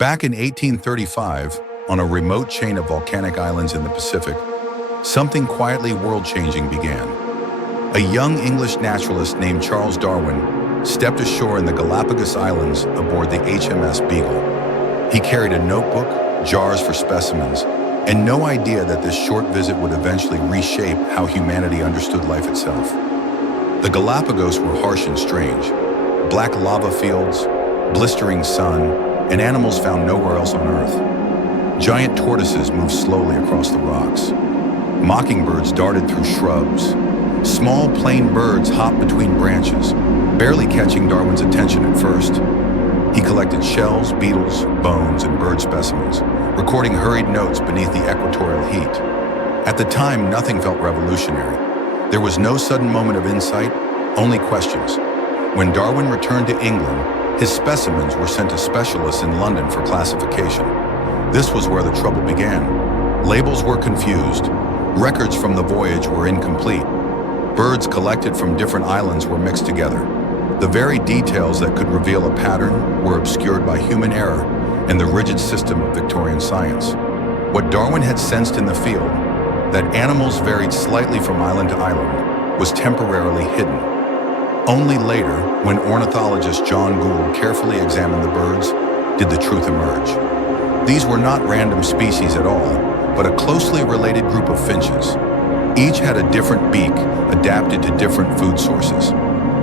Back in 1835, on a remote chain of volcanic islands in the Pacific, something quietly world-changing began. A young English naturalist named Charles Darwin stepped ashore in the Galápagos Islands aboard the HMS Beagle. He carried a notebook, jars for specimens, and no idea that this short visit would eventually reshape how humanity understood life itself. The Galapagos were harsh and strange. Black lava fields, blistering sun, and animals found nowhere else on Earth. Giant tortoises moved slowly across the rocks. Mockingbirds darted through shrubs. Small plain birds hopped between branches, barely catching Darwin's attention at first. He collected shells, beetles, bones, and bird specimens, recording hurried notes beneath the equatorial heat. At the time, nothing felt revolutionary. There was no sudden moment of insight, only questions. When Darwin returned to England, his specimens were sent to specialists in London for classification. This was where the trouble began. Labels were confused. Records from the voyage were incomplete. Birds collected from different islands were mixed together. The very details that could reveal a pattern were obscured by human error and the rigid system of Victorian science. What Darwin had sensed in the field, that animals varied slightly from island to island, was temporarily hidden. Only later, when ornithologist John Gould carefully examined the birds, did the truth emerge. These were not random species at all, but a closely related group of finches. Each had a different beak, adapted to different food sources.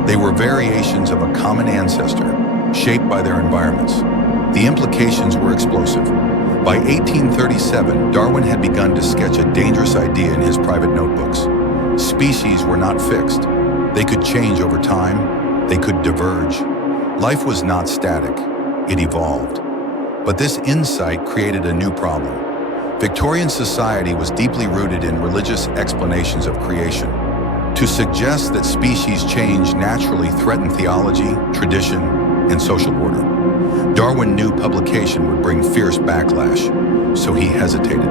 They were variations of a common ancestor, shaped by their environments. The implications were explosive. By 1837, Darwin had begun to sketch a dangerous idea in his private notebooks. Species were not fixed. They could change over time. They could diverge. Life was not static. It evolved. But this insight created a new problem. Victorian society was deeply rooted in religious explanations of creation. To suggest that species change naturally threatened theology, tradition, and social order. Darwin knew publication would bring fierce backlash, so he hesitated.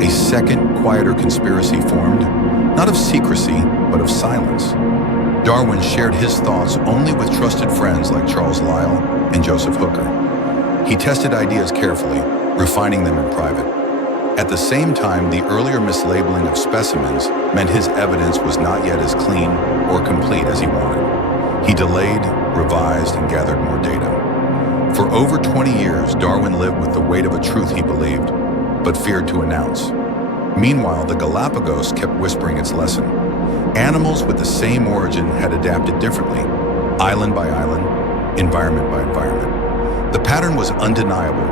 A second, quieter conspiracy formed, not of secrecy, but of silence. Darwin shared his thoughts only with trusted friends like Charles Lyell and Joseph Hooker. He tested ideas carefully, refining them in private. At the same time, the earlier mislabeling of specimens meant his evidence was not yet as clean or complete as he wanted. He delayed, revised, and gathered more data. For over 20 years, Darwin lived with the weight of a truth he believed, but feared to announce. Meanwhile, the Galapagos kept whispering its lesson. Animals with the same origin had adapted differently, island by island, environment by environment. The pattern was undeniable.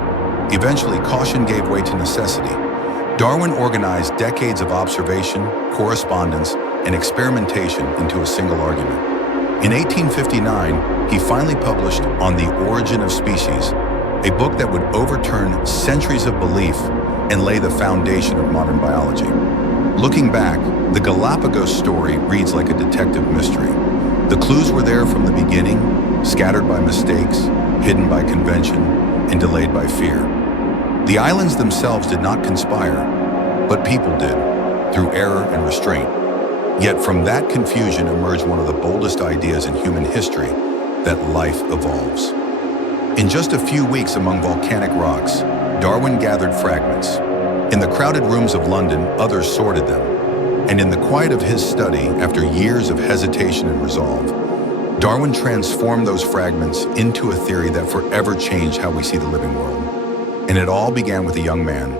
Eventually, caution gave way to necessity. Darwin organized decades of observation, correspondence, and experimentation into a single argument. In 1859, he finally published On the Origin of Species, a book that would overturn centuries of belief and lay the foundation of modern biology. Looking back, the Galapagos story reads like a detective mystery. The clues were there from the beginning, scattered by mistakes, hidden by convention, and delayed by fear. The islands themselves did not conspire, but people did, through error and restraint. Yet from that confusion emerged one of the boldest ideas in human history, that life evolves. In just a few weeks among volcanic rocks, Darwin gathered fragments. In the crowded rooms of London, others sorted them. And in the quiet of his study, after years of hesitation and resolve, Darwin transformed those fragments into a theory that forever changed how we see the living world. And it all began with a young man,